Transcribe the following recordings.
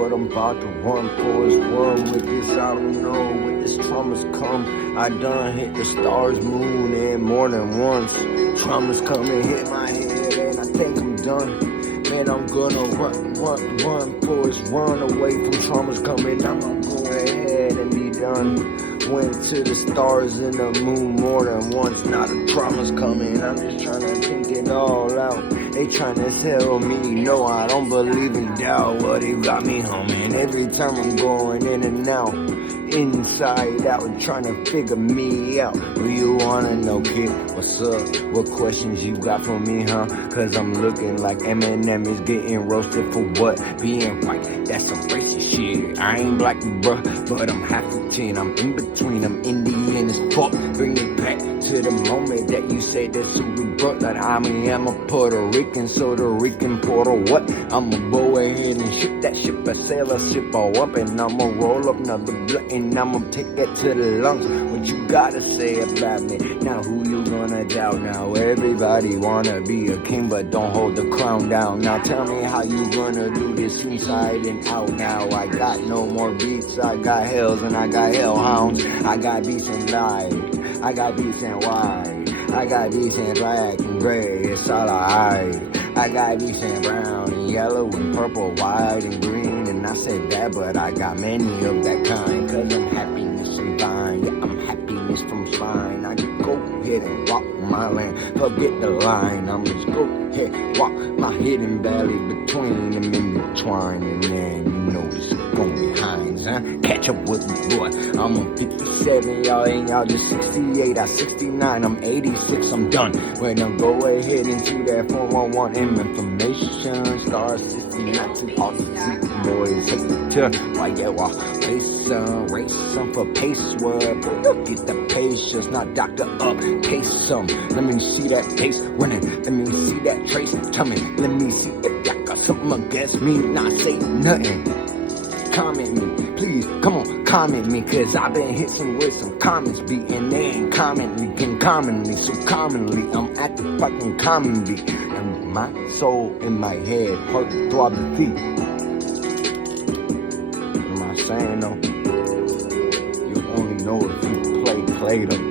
what I'm about to run for is run with this. I don't know when this trauma's come. I done hit the stars, moon, and more than once. Trauma's come and hit my head, and I think I'm done. Man, I'm gonna run for this. Run away from trauma's coming. I'm gonna go ahead and be done. Went to the stars and the moon more than once. Now the trauma's coming. I'm just trying to think it all out. They trying to tell me no, I don't believe in doubt. Well, they got me humming every time I'm going in and out, inside out, trying to figure me out. Do you wanna know, kid? What's up? What questions you got for me, huh? Cause I'm looking like Eminem is getting roasted for what? Being white, that's some racist shit. I ain't black, bruh, but I'm half a 10. I'm in between, I'm Indian as fuck. Bring it back to the moment that you say that super bruh. Like I'm a Puerto Rican, so the Rican Puerto what? I'ma go ahead and ship that ship, a sailor ship all up, and I'ma roll up another blunt, and I'ma take that to the lungs. What you gotta say about me? Now who you gonna doubt? Now everybody wanna be a king, but don't hold the crown down. Now tell me how you gonna do this inside and out. Now I got no more beats, I got hells and I got hellhounds. I got beats and light, I got beats and white, I got beats and black and gray, it's all I hide. I got beats and brown and yellow and purple, white and green. And I said that, but I got many of that kind. Cause I'm happiness and fine, yeah, I'm happiness from spine. I just go ahead and walk my land, forget the line. I'm just go ahead, walk my hidden valley between them in between. And then you know it's going behind, huh? Catch up with me, boy. I'm on 57, y'all ain't, y'all just 68. I 69, I'm 86, I'm done. When I go ahead into that 411 information, star 69 to all the city boys. Hate to why you walk, race some for pace word. Get the patience, not doctor up, case some. Let me see that pace winning, let me see that trace coming. Let me see if y'all got something against me, not say nothing. Comment me, please, come on, comment me, cause I've been hitting with some comments beating, they ain't commenting commonly, so commonly I'm at the fucking common beat, and my soul in my head, heart throb the feet. Am I saying though? You only know if you play them.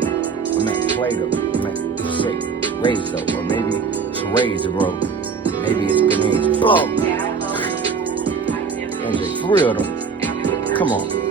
I'm at Play-Doh, I'm at say, raise though, or maybe it's raise bro, maybe it's grenades. Oh! For real though. Come on.